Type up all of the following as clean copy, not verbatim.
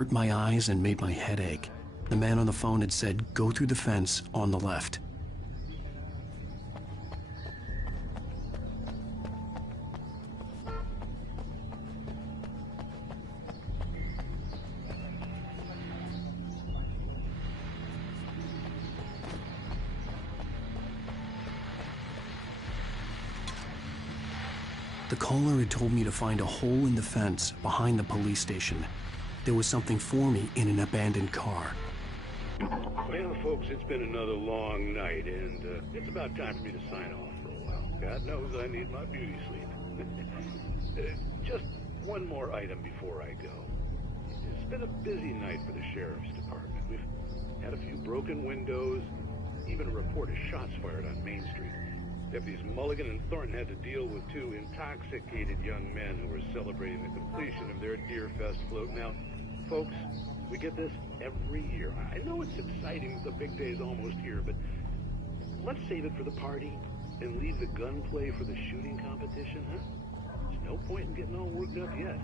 hurt my eyes and made my head ache. The man on the phone had said, "Go through the fence on the left." The caller had told me to find a hole in the fence behind the police station. There was something for me in an abandoned car. Well, folks, it's been another long night, and it's about time for me to sign off for a while. God knows I need my beauty sleep. Just one more item before I go. It's been a busy night for the Sheriff's Department. We've had a few broken windows, even a report of shots fired on Main Street. Deputies Mulligan and Thornton had to deal with two intoxicated young men who were celebrating the completion of their Deerfest float. Now, folks, we get this every year. I know it's exciting that the big day's almost here, but let's save it for the party and leave the gunplay for the shooting competition, huh? There's no point in getting all worked up yet.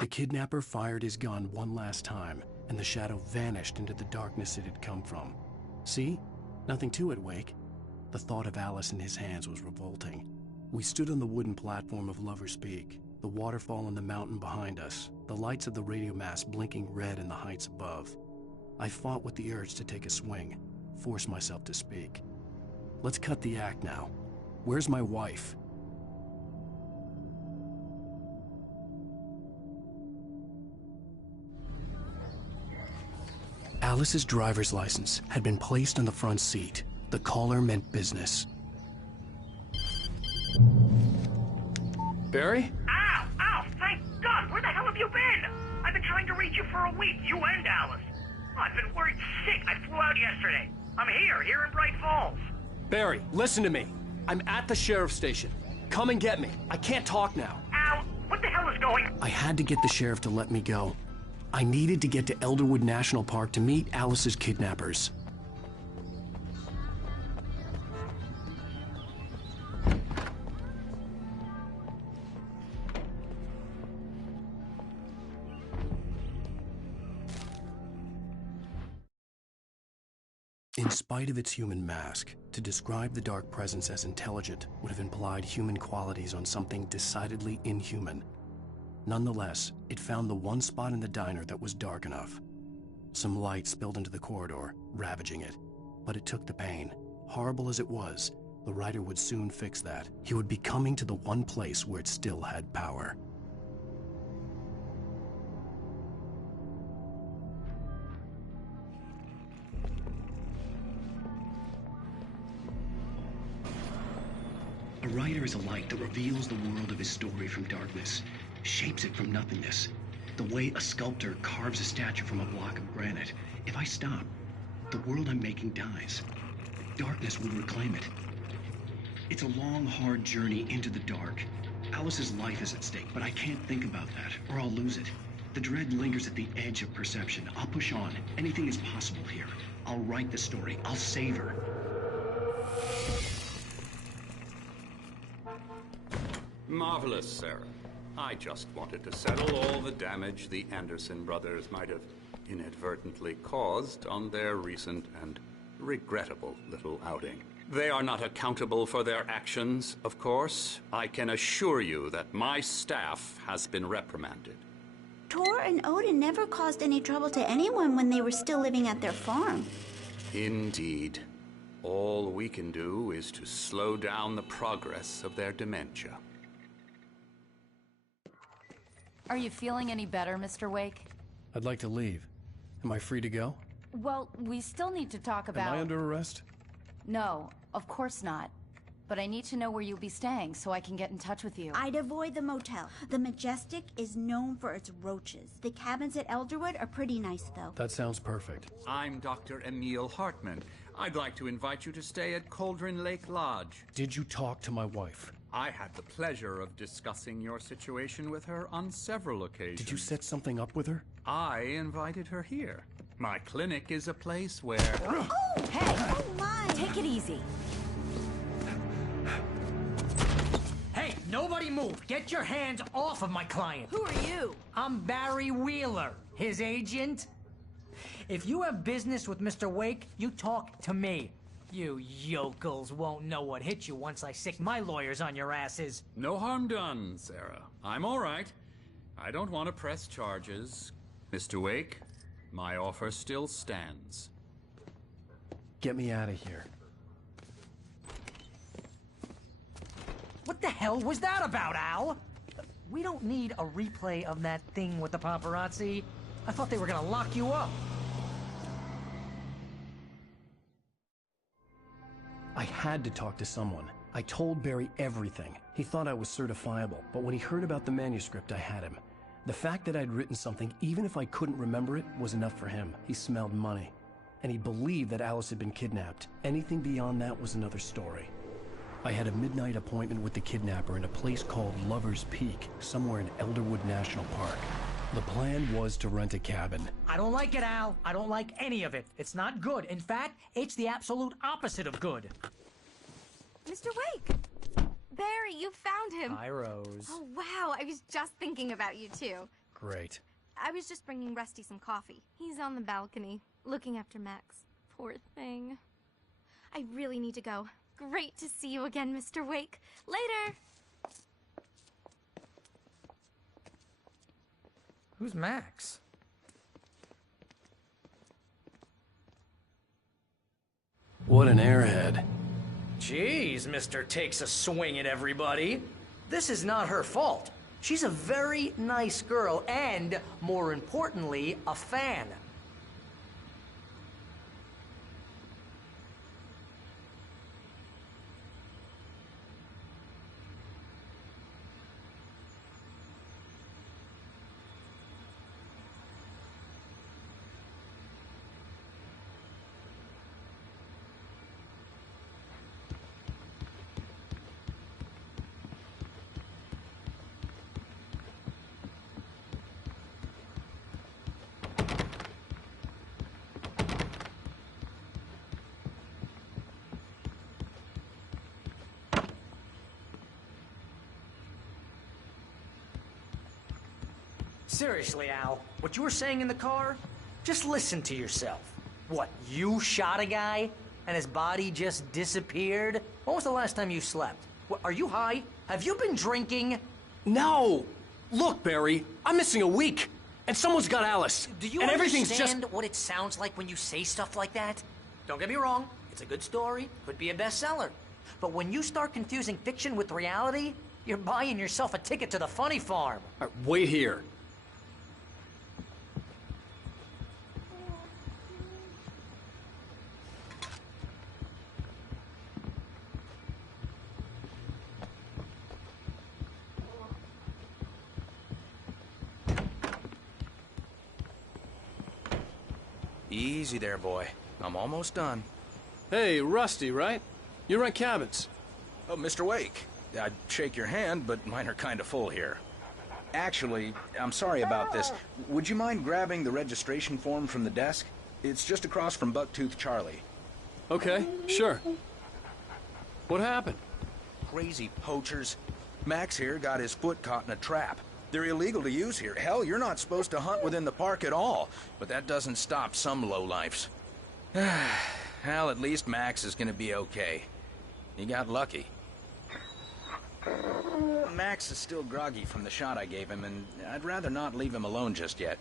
The kidnapper fired his gun one last time, and the shadow vanished into the darkness it had come from. See? Nothing to it, Wake. The thought of Alice in his hands was revolting. We stood on the wooden platform of Lover's Peak, the waterfall on the mountain behind us, the lights of the radio mast blinking red in the heights above. I fought with the urge to take a swing, force myself to speak. Let's cut the act now. Where's my wife? Alice's driver's license had been placed on the front seat. The caller meant business. Barry? Ow! Ow! Thank God! Where the hell have you been? I've been trying to reach you for a week, you and Alice. I've been worried sick. I flew out yesterday. I'm here in Bright Falls. Barry, listen to me. I'm at the sheriff's station. Come and get me. I can't talk now. Ow! What the hell is going on? I had to get the sheriff to let me go. I needed to get to Elderwood National Park to meet Alice's kidnappers. In spite of its human mask, to describe the dark presence as intelligent would have implied human qualities on something decidedly inhuman. Nonetheless, it found the one spot in the diner that was dark enough. Some light spilled into the corridor, ravaging it. But it took the pain. Horrible as it was, the writer would soon fix that. He would be coming to the one place where it still had power. A writer is a light that reveals the world of his story from darkness, shapes it from nothingness. The way a sculptor carves a statue from a block of granite. If I stop, the world I'm making dies. Darkness will reclaim it. It's a long, hard journey into the dark. Alice's life is at stake, but I can't think about that, or I'll lose it. The dread lingers at the edge of perception. I'll push on. Anything is possible here. I'll write the story. I'll save her. Marvelous, Sarah. I just wanted to settle all the damage the Anderson brothers might have inadvertently caused on their recent and regrettable little outing. They are not accountable for their actions, of course. I can assure you that my staff has been reprimanded. Tor and Odin never caused any trouble to anyone when they were still living at their farm. Indeed. All we can do is to slow down the progress of their dementia. Are you feeling any better, Mr. Wake? I'd like to leave. Am I free to go? Well, we still need to talk about... Am I under arrest? No, of course not. but I need to know where you'll be staying so I can get in touch with you. I'd avoid the motel. The Majestic is known for its roaches. The cabins at Elderwood are pretty nice, though. That sounds perfect. I'm Dr. Emil Hartman. I'd like to invite you to stay at Cauldron Lake Lodge. Did you talk to my wife? I had the pleasure of discussing your situation with her on several occasions. Did you set something up with her? I invited her here. My clinic is a place where... Oh! Hey! Oh, my! Take it easy. Hey, nobody move! Get your hands off of my client! Who are you? I'm Barry Wheeler, his agent. If you have business with Mr. Wake, you talk to me. You yokels won't know what hit you once I sick my lawyers on your asses. No harm done, Sarah. I'm all right. I don't want to press charges. Mr. Wake, my offer still stands. Get me out of here. What the hell was that about, Al? We don't need a replay of that thing with the paparazzi. I thought they were gonna lock you up. I had to talk to someone. I told Barry everything. He thought I was certifiable, but when he heard about the manuscript, I had him. The fact that I'd written something, even if I couldn't remember it, was enough for him. He smelled money. And he believed that Alice had been kidnapped. Anything beyond that was another story. I had a midnight appointment with the kidnapper in a place called Lover's Peak, somewhere in Elderwood National Park. The plan was to rent a cabin. I don't like it, Al. I don't like any of it. It's not good. In fact, it's the absolute opposite of good. Mr. Wake! Barry, you found him. Hi, Rose. Oh, wow. I was just thinking about you, too. Great. I was just bringing Rusty some coffee. He's on the balcony, looking after Max. Poor thing. I really need to go. Great to see you again, Mr. Wake. Later! Who's Max? What an airhead. Jeez, Mr. Takes a swing at everybody. This is not her fault. She's a very nice girl and, more importantly, a fan. Seriously, Al, what you were saying in the car? Just listen to yourself. What, you shot a guy and his body just disappeared? When was the last time you slept? What, are you high? Have you been drinking? No! Look, Barry, I'm missing a week, and someone's got Alice. Do you and everything's understand what it sounds like when you say stuff like that? Don't get me wrong, it's a good story, could be a bestseller. But when you start confusing fiction with reality, you're buying yourself a ticket to the funny farm. All right, wait here. Easy there, boy. I'm almost done. Hey, Rusty, right? You rent cabins. Oh, Mr. Wake. I'd shake your hand, but mine are kind of full here. Actually, I'm sorry about this. Would you mind grabbing the registration form from the desk? It's just across from Bucktooth Charlie. Okay, sure. What happened? Crazy poachers. Max here got his foot caught in a trap. They're illegal to use here. Hell, you're not supposed to hunt within the park at all. But that doesn't stop some lowlifes. Well, at least Max is gonna be okay. He got lucky. Max is still groggy from the shot I gave him, and I'd rather not leave him alone just yet.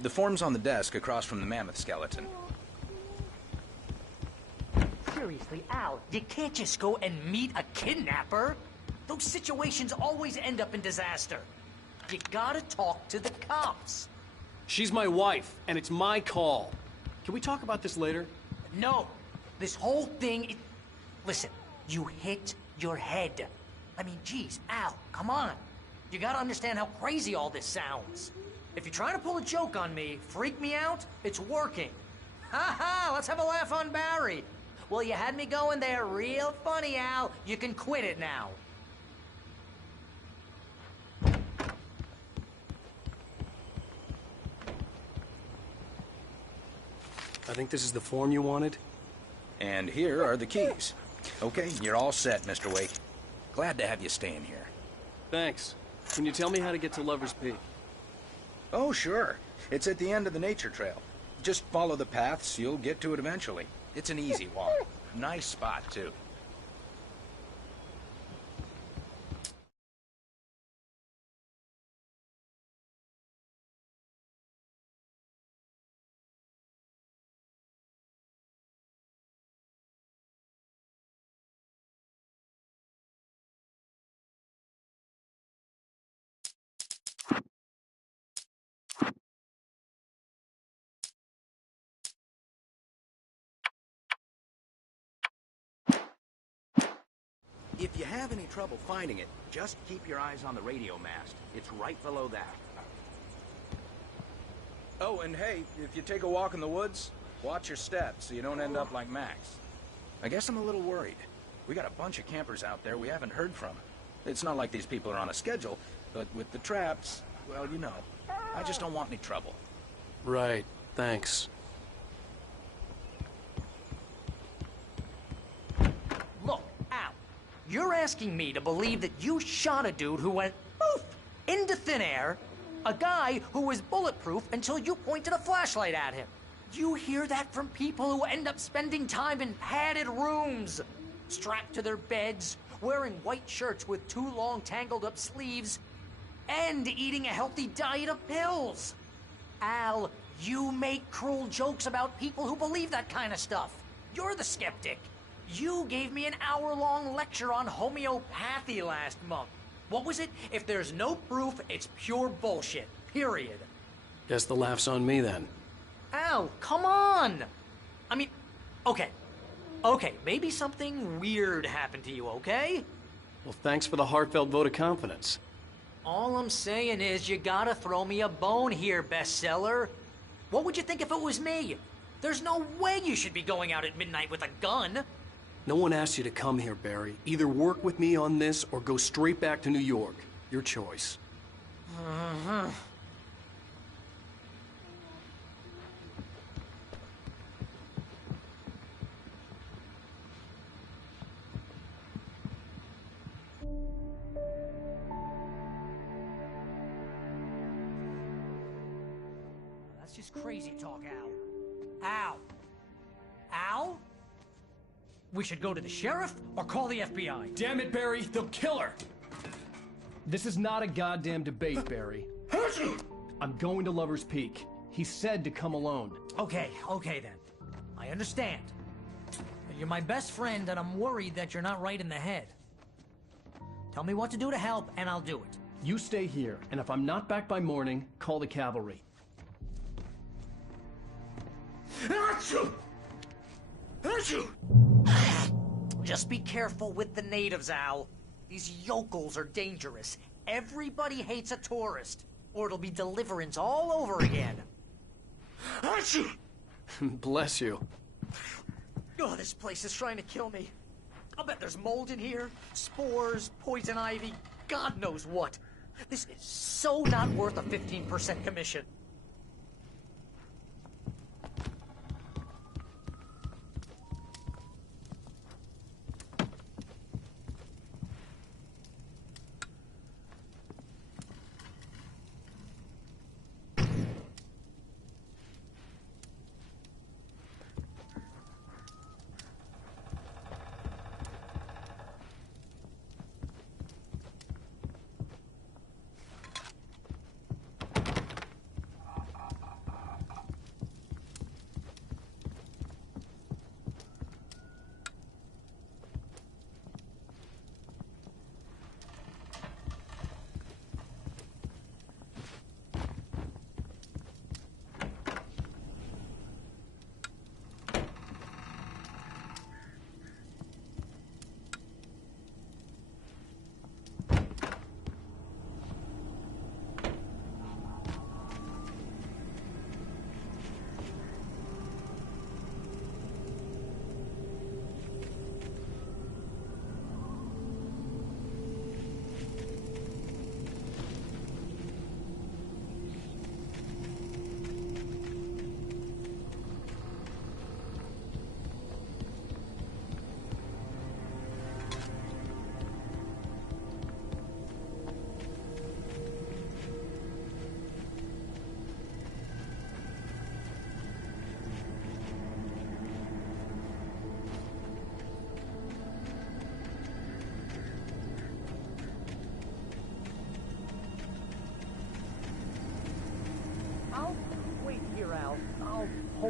The form's on the desk across from the mammoth skeleton. Seriously, Al, you can't just go and meet a kidnapper. Those situations always end up in disaster. You gotta talk to the cops. She's my wife, and it's my call. Can we talk about this later? No, this whole thing... Listen, you hit your head. I mean, geez, Al, come on. You gotta understand how crazy all this sounds. If you're trying to pull a joke on me, freak me out, it's working. Ha ha, let's have a laugh on Barry. Well, you had me going there real funny, Al. You can quit it now. I think this is the form you wanted. And here are the keys. Okay, you're all set, Mr. Wake. Glad to have you staying here. Thanks. Can you tell me how to get to Lover's Peak? Oh, sure. It's at the end of the nature trail. Just follow the paths, you'll get to it eventually. It's an easy walk. Nice spot, too. If you have any trouble finding it, just keep your eyes on the radio mast. It's right below that. Oh, and hey, if you take a walk in the woods, watch your steps so you don't end up like Max. I guess I'm a little worried. We got a bunch of campers out there we haven't heard from. It's not like these people are on a schedule, but with the traps, well, you know. I just don't want any trouble. Right, thanks. Look, Al, you're asking me to believe that you shot a dude who went poof into thin air, a guy who was bulletproof until you pointed a flashlight at him. You hear that from people who end up spending time in padded rooms, strapped to their beds, wearing white shirts with too long tangled up sleeves, and eating a healthy diet of pills. Al, you make cruel jokes about people who believe that kind of stuff. You're the skeptic. You gave me an hour-long lecture on homeopathy last month. What was it? If there's no proof, it's pure bullshit. Period. Guess the laugh's on me then. Al, come on! I mean, okay. Okay, maybe something weird happened to you, okay? Well, thanks for the heartfelt vote of confidence. All I'm saying is you gotta throw me a bone here, bestseller. What would you think if it was me? There's no way you should be going out at midnight with a gun. No one asked you to come here, Barry. Either work with me on this or go straight back to New York. Your choice. That's just crazy talk, Al. Al? Al? We should go to the sheriff or call the FBI. Damn it, Barry, they'll kill her! This is not a goddamn debate, Barry. I'm going to Lover's Peak. He said to come alone. Okay then. I understand. You're my best friend, and I'm worried that you're not right in the head. Tell me what to do to help, and I'll do it. You stay here, and if I'm not back by morning, call the cavalry. Just be careful with the natives, Al. These yokels are dangerous. Everybody hates a tourist, or it'll be Deliverance all over again. Bless you. Oh, this place is trying to kill me. I'll bet there's mold in here, spores, poison ivy, God knows what. This is so not worth a 15% commission.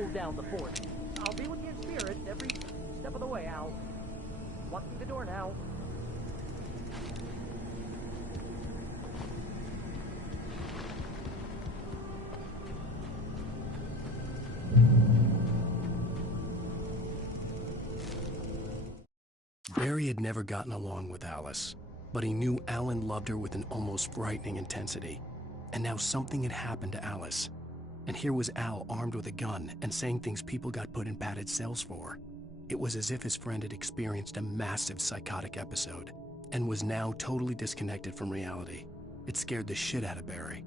hold down the fort. I'll be with you in spirit every step of the way, Al. Walk through the door now. Barry had never gotten along with Alice, but he knew Alan loved her with an almost frightening intensity. And now something had happened to Alice. And here was Al armed with a gun and saying things people got put in padded cells for. It was as if his friend had experienced a massive psychotic episode and was now totally disconnected from reality. It scared the shit out of Barry.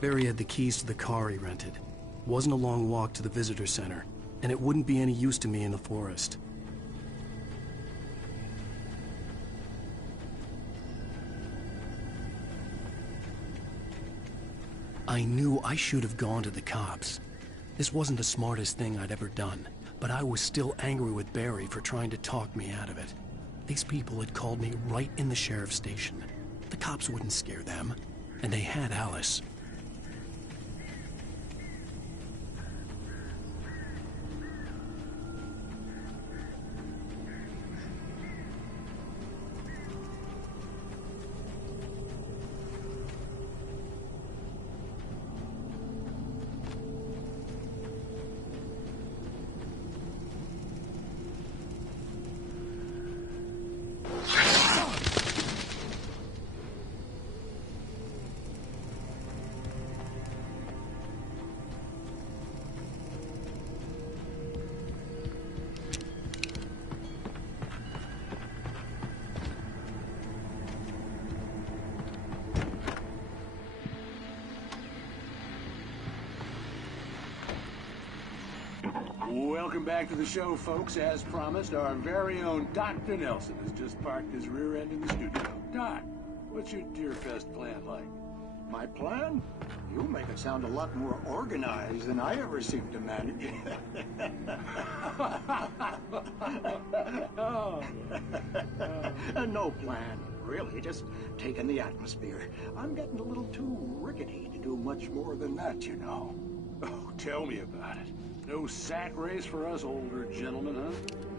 Barry had the keys to the car he rented. Wasn't a long walk to the visitor center, and it wouldn't be any use to me in the forest. I knew I should have gone to the cops. This wasn't the smartest thing I'd ever done, but I was still angry with Barry for trying to talk me out of it. These people had called me right in the sheriff's station. The cops wouldn't scare them, and they had Alice. Welcome back to the show, folks. As promised, our very own Dr. Nelson has just parked his rear end in the studio. Doc, what's your Deerfest plan like? My plan? You make it sound a lot more organized than I ever seem to manage. No plan, really. Just taking the atmosphere. I'm getting a little too rickety to do much more than that, you know. Oh, tell me about it. No sack race for us older gentlemen,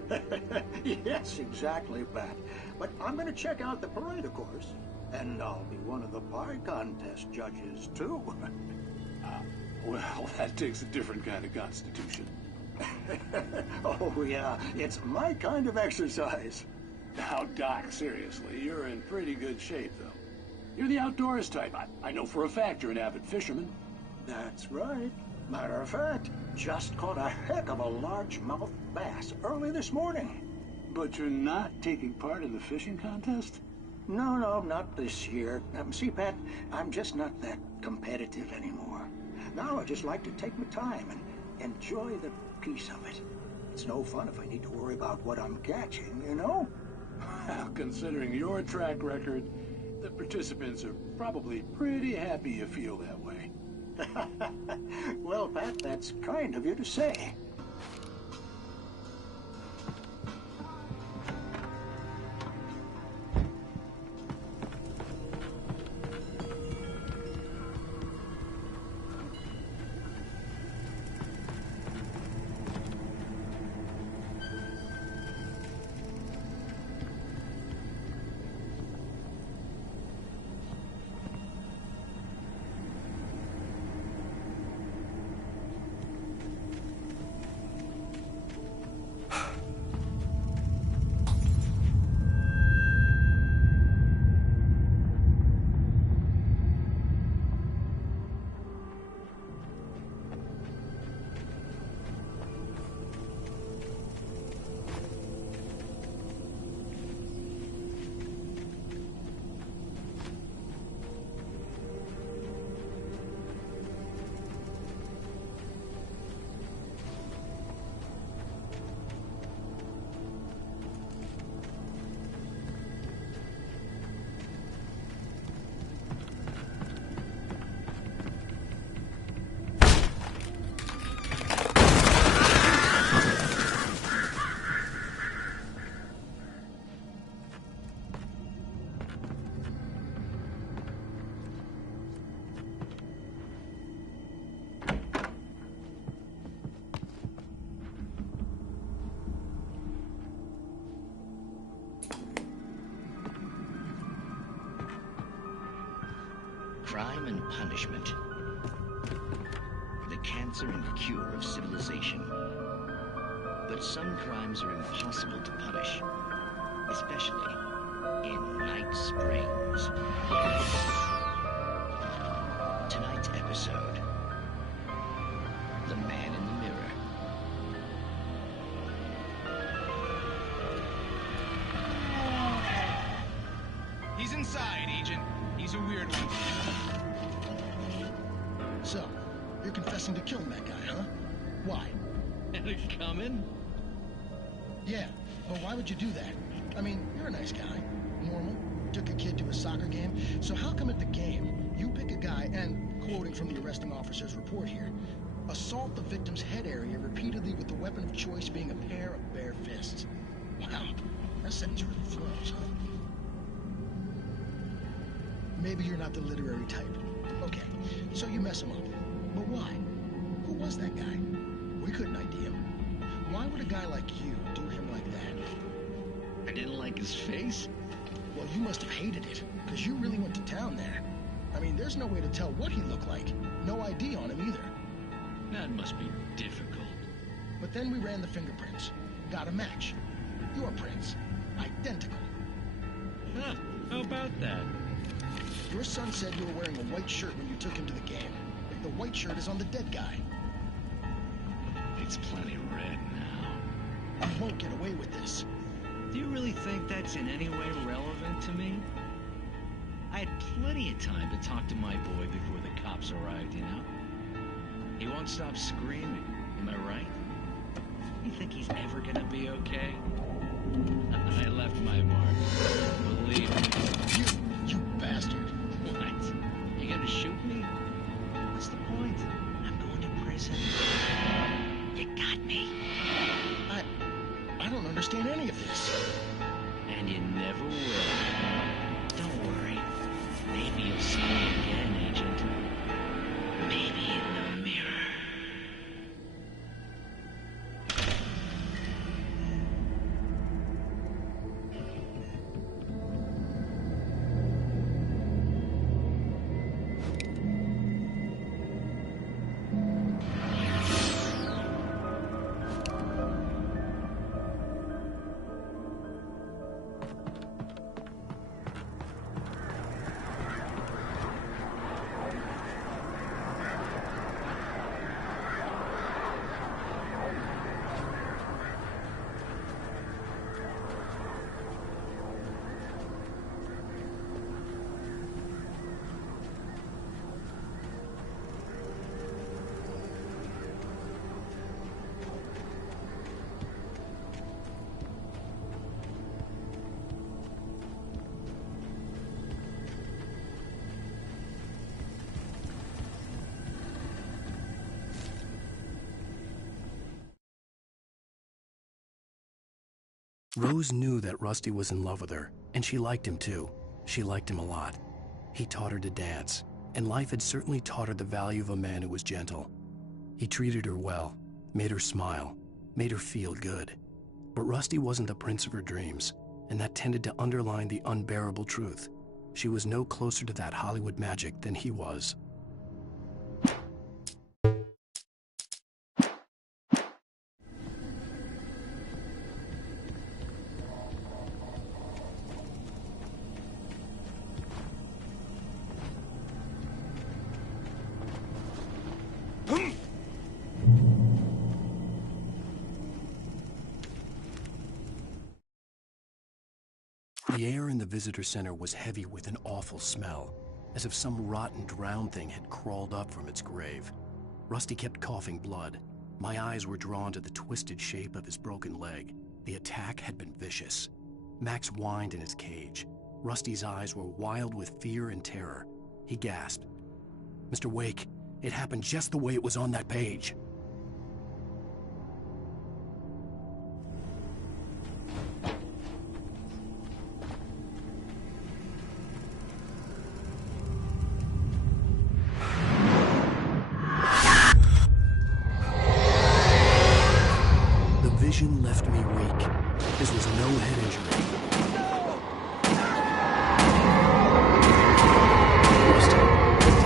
huh? Yes, exactly, Pat. But I'm going to check out the parade, of course. And I'll be one of the pie contest judges, too. Well, that takes a different kind of constitution. Oh, yeah. It's my kind of exercise. Now, Doc, seriously, you're in pretty good shape, though. You're the outdoors type. I know for a fact you're an avid fisherman. That's right. Matter of fact, just caught a heck of a largemouth bass early this morning. But you're not taking part in the fishing contest? No, not this year. See, Pat, I'm just not that competitive anymore. Now I just like to take my time and enjoy the peace of it. It's no fun if I need to worry about what I'm catching, you know? Well, considering your track record, the participants are probably pretty happy you feel that way. Well, Pat, that's kind of you to say. crime and punishment. The cancer and cure of civilization. But some crimes are impossible to punish, especially in Night Springs. Tonight's episode, The Man in the Mirror. He's inside, Agent. He's a weird one. So, you're confessing to killing that guy, huh? Why? Had it coming? Yeah, but why would you do that? I mean, you're a nice guy. Normal. Took a kid to a soccer game. So how come at the game, you pick a guy and, quoting from the arresting officer's report here, assault the victim's head area repeatedly with the weapon of choice being a pair of bare fists? Wow, that sentence really flows, huh? Maybe you're not the literary type. Okay, so you mess him up. But why? Who was that guy? We couldn't ID him. Why would a guy like you do him like that? I didn't like his face? Well, you must have hated it, because you really went to town there. I mean, there's no way to tell what he looked like. No ID on him either. That must be difficult. But then we ran the fingerprints. Got a match. Your prints. Identical. Huh, how about that? Your son said you were wearing a white shirt when you took him to the game. The white shirt is on the dead guy. It's plenty red now. You won't get away with this. Do you really think that's in any way relevant to me? I had plenty of time to talk to my boy before the cops arrived, you know? He won't stop screaming, am I right? You think he's ever gonna be okay? I left my mark. Believe me. You bastard. What? You gonna shoot me? What's the point? I'm going to prison. You got me. I don't understand any of this. And you never will. Don't worry. Maybe you'll see me again, Agent. Maybe in the mirror. Rose knew that Rusty was in love with her, and she liked him too. She liked him a lot. He taught her to dance, and life had certainly taught her the value of a man who was gentle. He treated her well, made her smile, made her feel good. But Rusty wasn't the prince of her dreams, and that tended to underline the unbearable truth. She was no closer to that Hollywood magic than he was. The air in the visitor center was heavy with an awful smell, as if some rotten drowned thing had crawled up from its grave. Rusty kept coughing blood. My eyes were drawn to the twisted shape of his broken leg. The attack had been vicious. Max whined in his cage. Rusty's eyes were wild with fear and terror. He gasped, "Mr. Wake, it happened just the way it was on that page." Vision left me weak. This was no head injury. Rusty,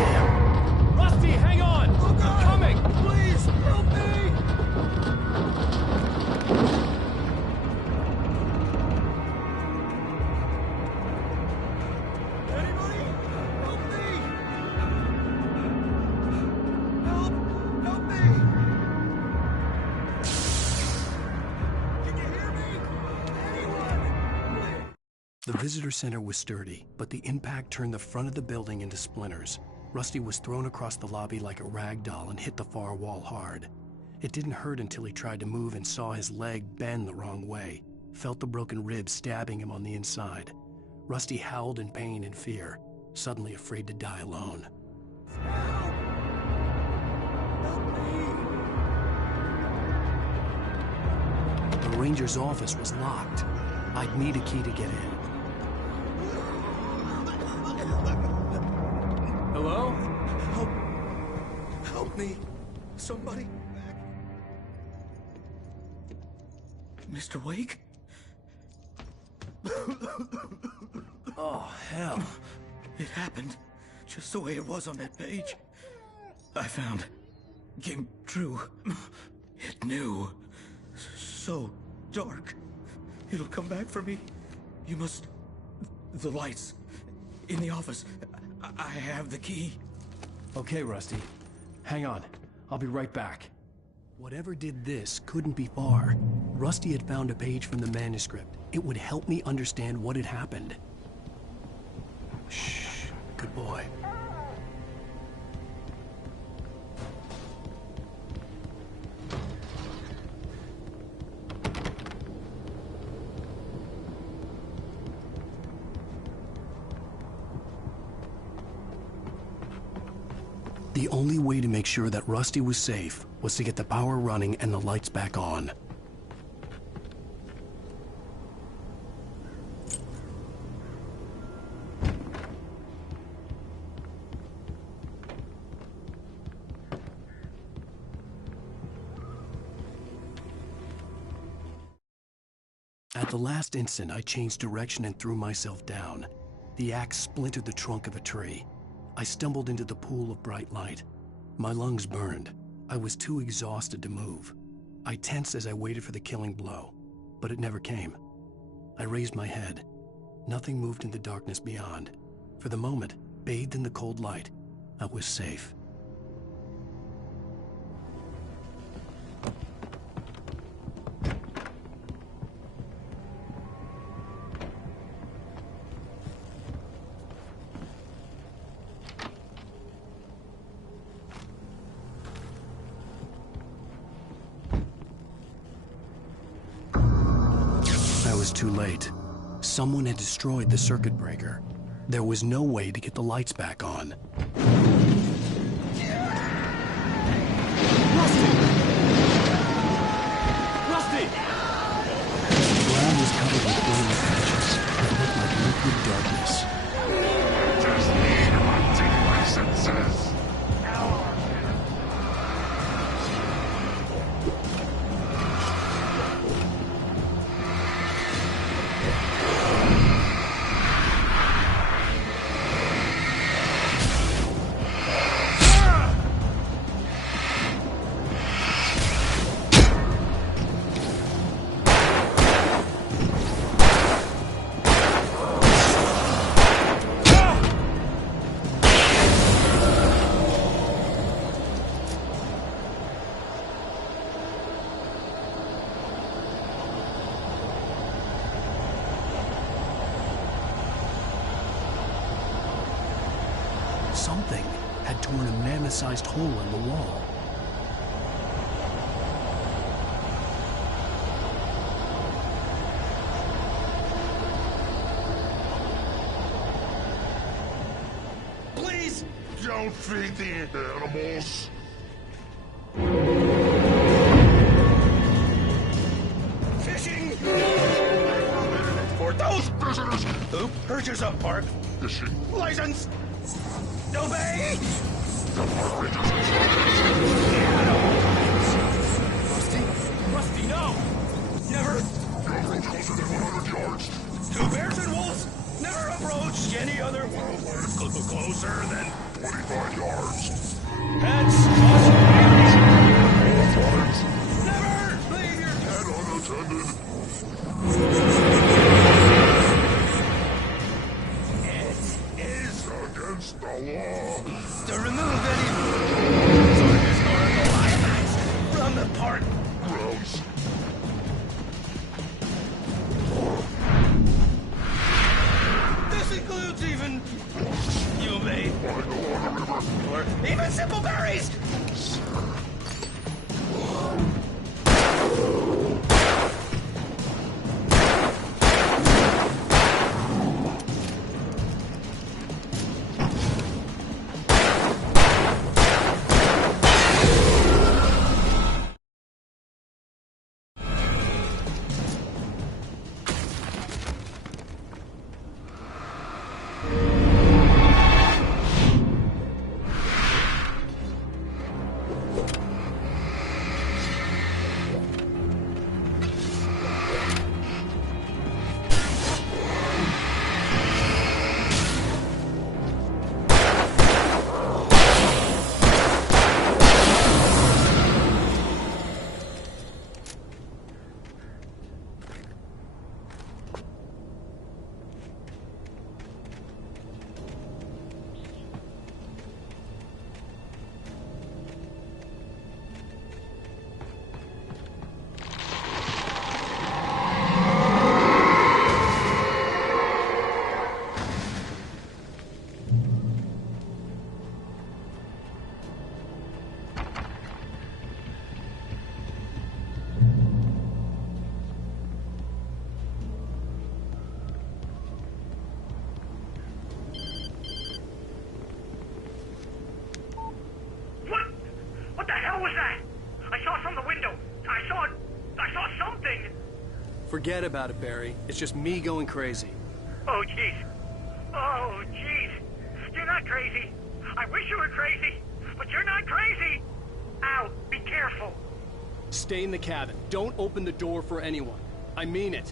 The visitor center was sturdy, but the impact turned the front of the building into splinters. Rusty was thrown across the lobby like a rag doll and hit the far wall hard. It didn't hurt until he tried to move and saw his leg bend the wrong way, felt the broken ribs stabbing him on the inside. Rusty howled in pain and fear, suddenly afraid to die alone. The ranger's office was locked. I'd need a key to get in. Hello? Help me. Somebody. Mr. Wake? Oh, hell. It happened just the way it was on that page. I found. Came true. It knew. So dark. It'll come back for me. You must... The lights. In the office. I have the key. Okay, Rusty. Hang on. I'll be right back. Whatever did this couldn't be far. Rusty had found a page from the manuscript. It would help me understand what had happened. Shh. Good boy. The only way to make sure that Rusty was safe was to get the power running and the lights back on. At the last instant, I changed direction and threw myself down. The axe splintered the trunk of a tree. I stumbled into the pool of bright light. My lungs burned. I was too exhausted to move. I tensed as I waited for the killing blow, but it never came. I raised my head. Nothing moved in the darkness beyond. For the moment, bathed in the cold light, I was safe. Too late. Someone had destroyed the circuit breaker. There was no way to get the lights back on. Rusty! The ground was covered with glowing patches. It looked like liquid darkness. Just need hunting licenses. Something had torn a mammoth-sized hole in the wall. Please! Don't feed the animals. Fishing! For those visitors who purge yourself, Park. Fishing. License! Obey! The park rangers. Rusty? Rusty, no! Never! Don't approach closer than 100 yards. Two bears and wolves! Never approach any other wildlife closer than 25 yards. Pets! All times. Never leave your pet unattended. It is against the law to remove any historical artifacts from the park grounds. simple berries! What the hell was that? I saw from the window. I saw something. Forget about it, Barry. It's just me going crazy. Oh, jeez. Oh, jeez. You're not crazy. I wish you were crazy, but you're not crazy. Ow, be careful. Stay in the cabin. Don't open the door for anyone. I mean it.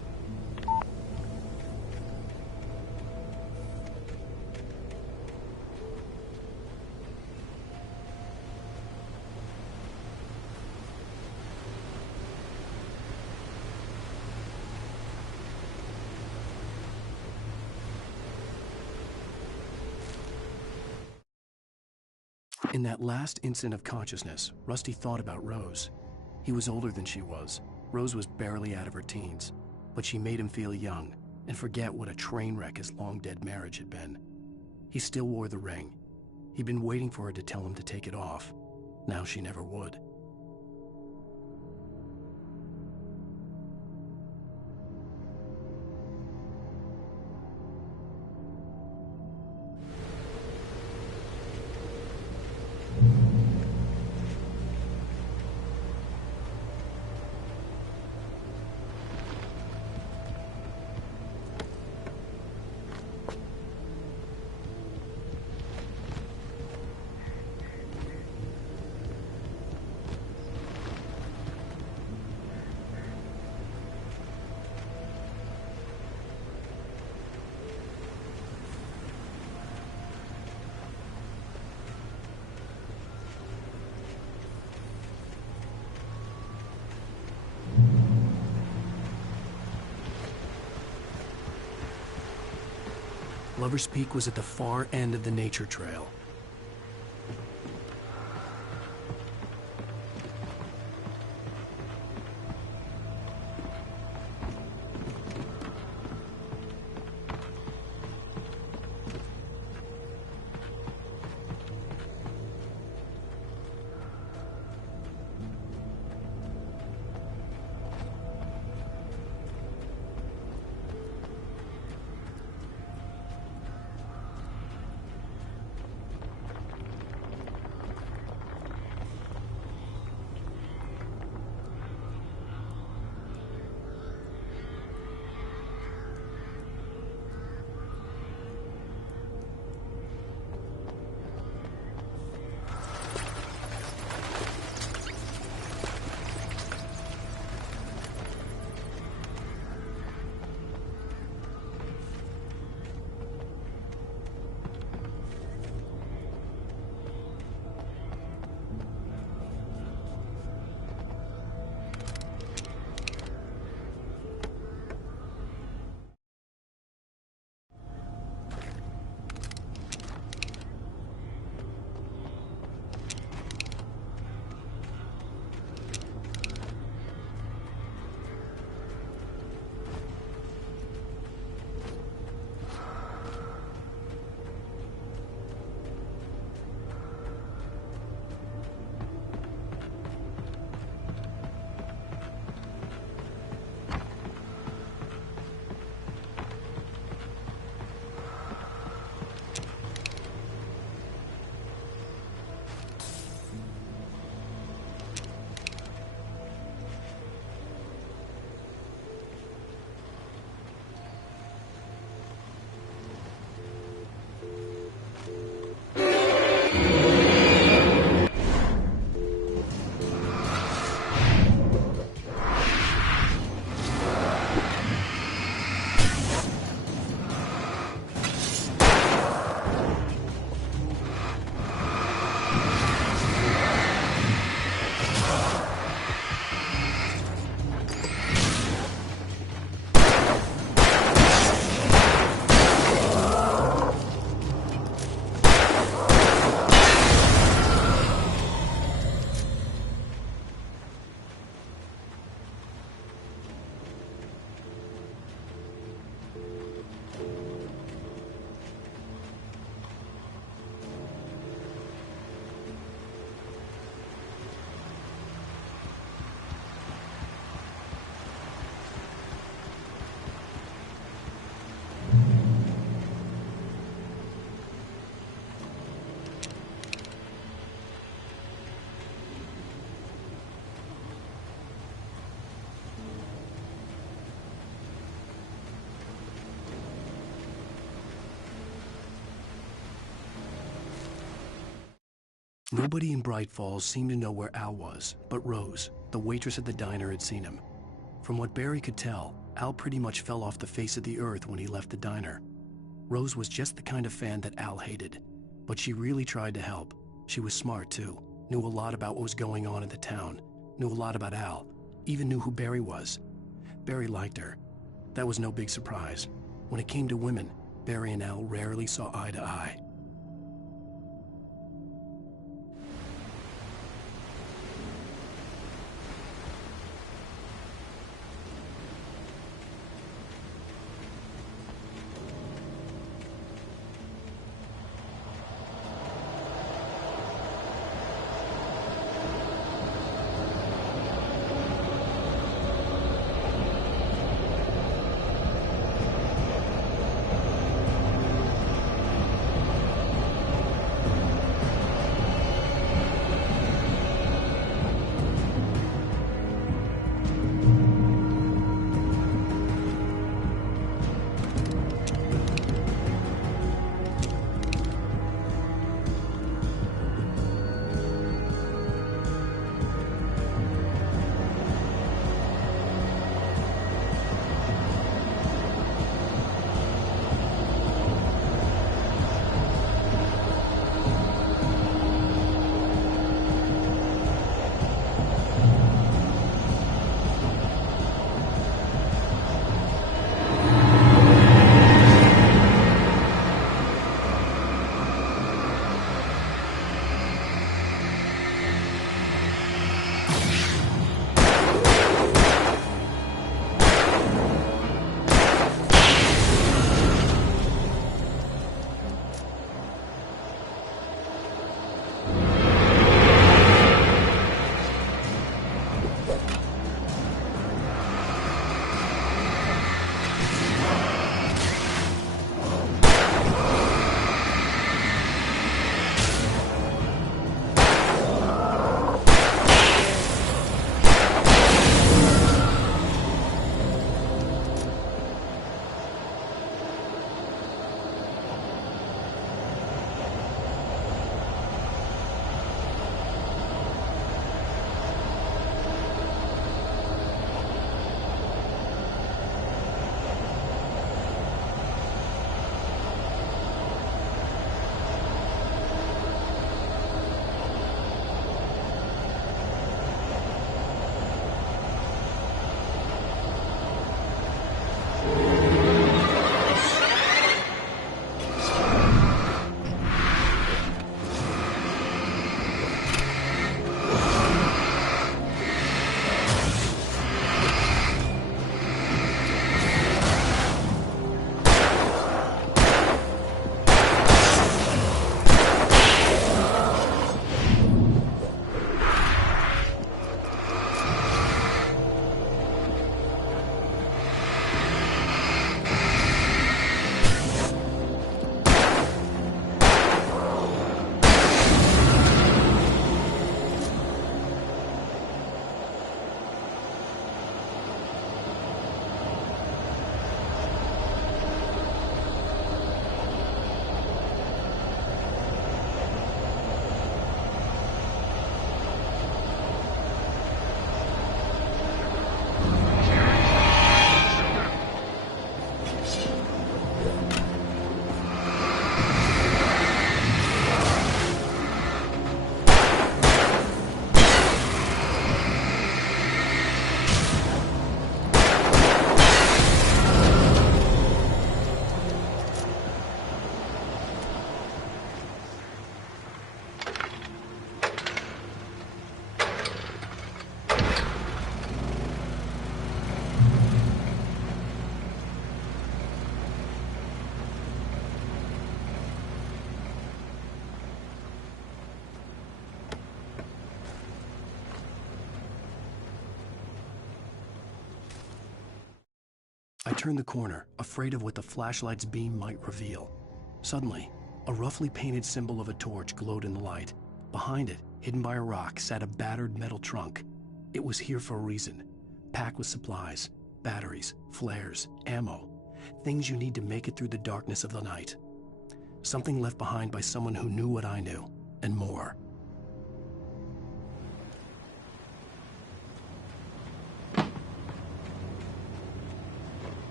In that last instant of consciousness, Rusty thought about Rose. He was older than she was. Rose was barely out of her teens, but she made him feel young and forget what a train wreck his long-dead marriage had been. He still wore the ring. He'd been waiting for her to tell him to take it off. Now she never would. Lover's Peak was at the far end of the nature trail. Nobody in Bright Falls seemed to know where Al was, but Rose, the waitress at the diner, had seen him. From what Barry could tell, Al pretty much fell off the face of the earth when he left the diner. Rose was just the kind of fan that Al hated, but she really tried to help. She was smart too, knew a lot about what was going on in the town, knew a lot about Al, even knew who Barry was. Barry liked her. That was no big surprise. When it came to women, Barry and Al rarely saw eye to eye. I turned the corner, afraid of what the flashlight's beam might reveal. Suddenly, a roughly painted symbol of a torch glowed in the light. Behind it, hidden by a rock, sat a battered metal trunk. It was here for a reason, packed with supplies, batteries, flares, ammo, things you need to make it through the darkness of the night. Something left behind by someone who knew what I knew, and more.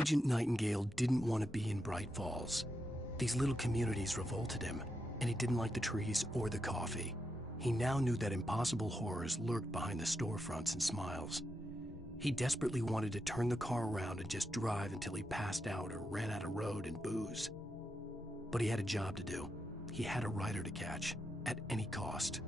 Agent Nightingale didn't want to be in Bright Falls. These little communities revolted him, and he didn't like the trees or the coffee. He now knew that impossible horrors lurked behind the storefronts and smiles. He desperately wanted to turn the car around and just drive until he passed out or ran out of road and booze. But he had a job to do. He had a rider to catch, at any cost.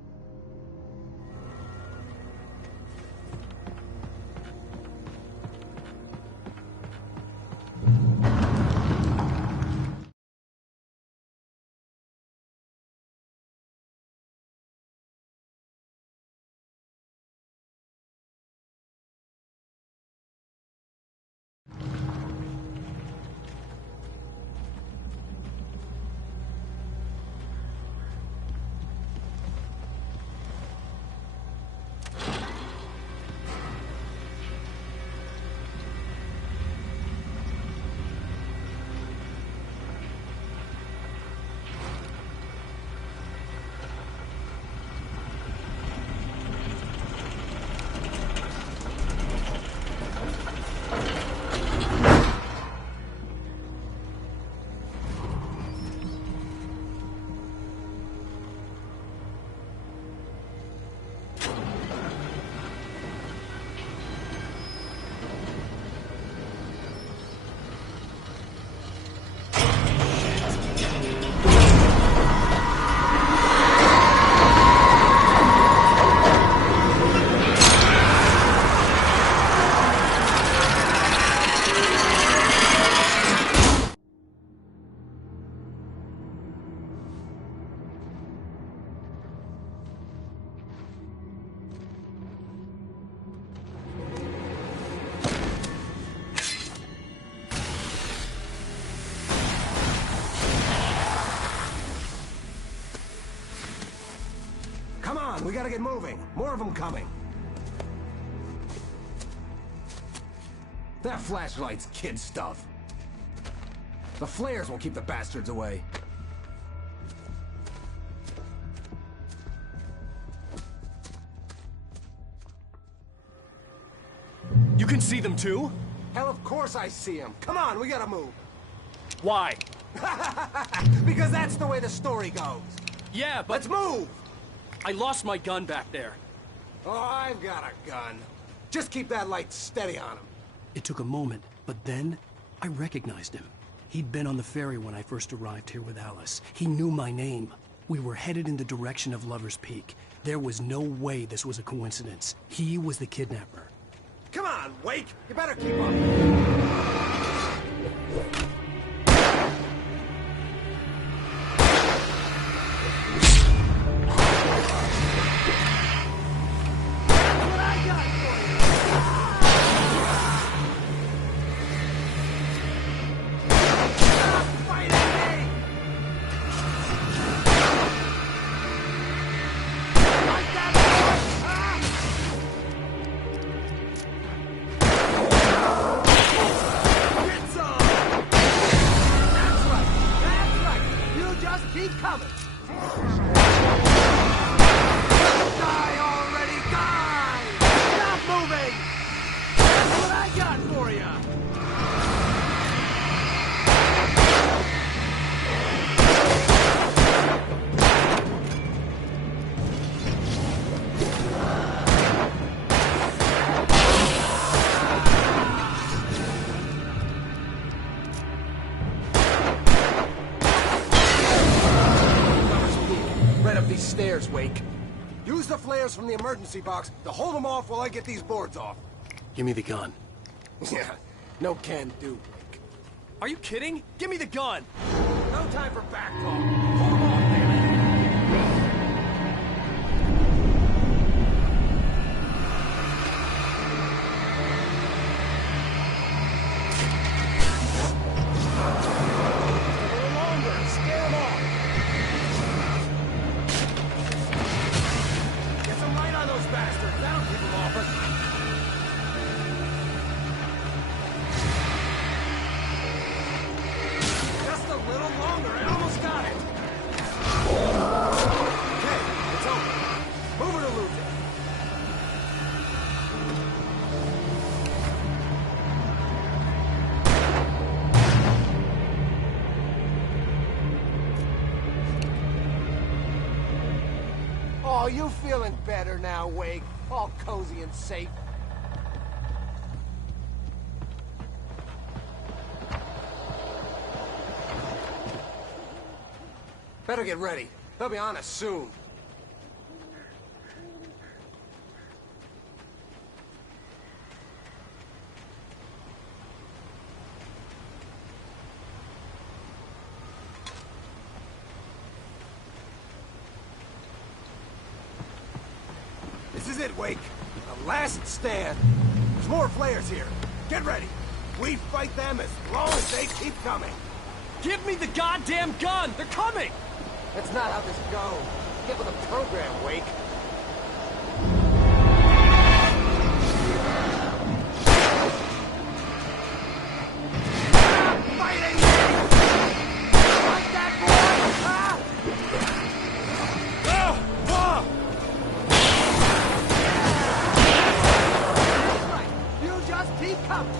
We gotta get moving. More of them coming. That flashlight's kid stuff. The flares will keep the bastards away. You can see them too? Hell, of course I see them. Come on, we gotta move. Why? Because that's the way the story goes. Yeah, but... Let's move! I lost my gun back there. Oh, I've got a gun. Just keep that light steady on him. It took a moment, but then I recognized him. He'd been on the ferry when I first arrived here with Alice. He knew my name. We were headed in the direction of Lover's Peak. There was no way this was a coincidence. He was the kidnapper. Come on, Wake! You better keep up. Stairs, Wake. Use the flares from the emergency box to hold them off while I get these boards off. Give me the gun. Yeah, no can do, Wake. Are you kidding? Give me the gun! No time for back talk. Hold them off, damn it! A little longer. Scare them off. Get some light on those bastards. That'll keep them off us. Just a little longer. I almost got it. Oh, you feeling better now, Wake? All cozy and safe. Better get ready. They'll be on us soon. This is it, Wake. The last stand. There's more flares here. Get ready. We fight them as long as they keep coming. Give me the goddamn gun! They're coming! That's not how this goes. Get with the program, Wake. Fighting! Like that, boy! Huh? Right. You just keep coming.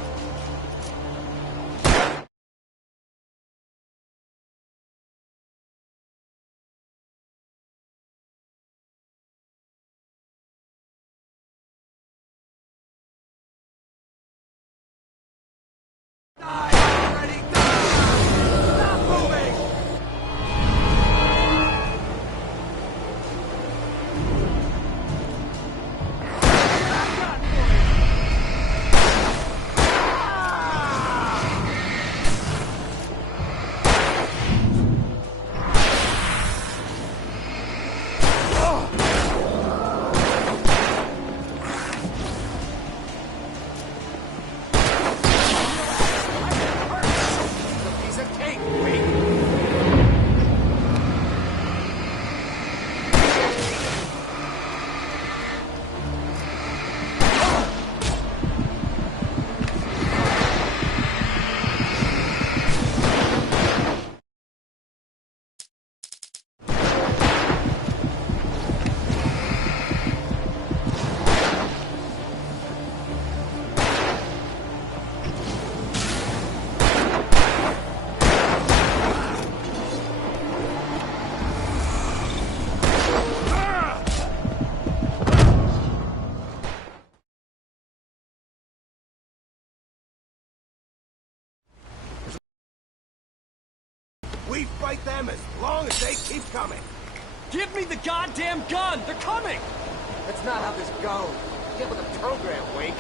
We fight them as long as they keep coming. Give me the goddamn gun! They're coming! That's not how this goes. Get with the program, Wake.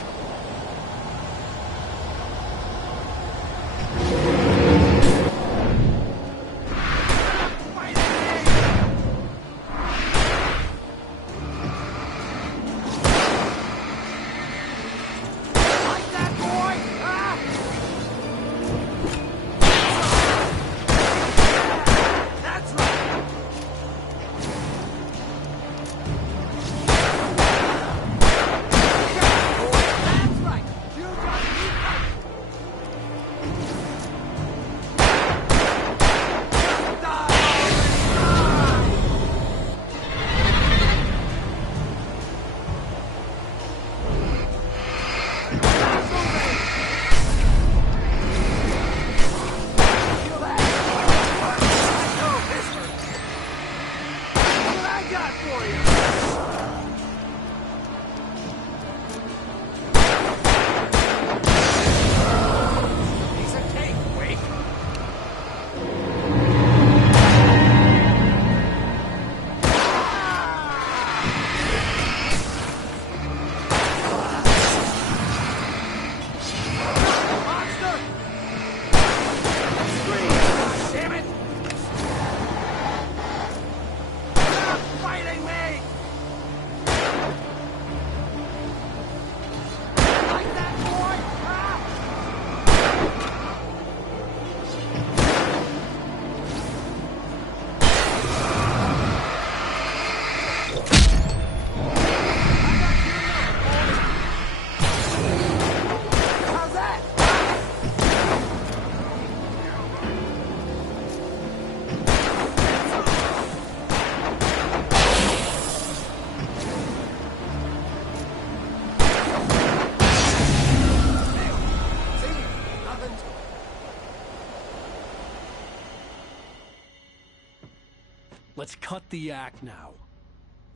Let's cut the act now.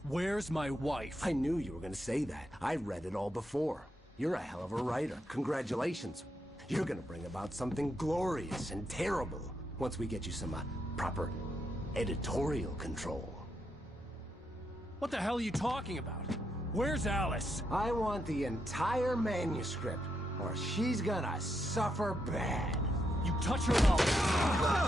Where's my wife? I knew you were gonna say that. I read it all before. You're a hell of a writer. Congratulations. You're gonna bring about something glorious and terrible once we get you some proper editorial control. What the hell are you talking about? Where's Alice? I want the entire manuscript, or she's gonna suffer bad. You touch her, I'll...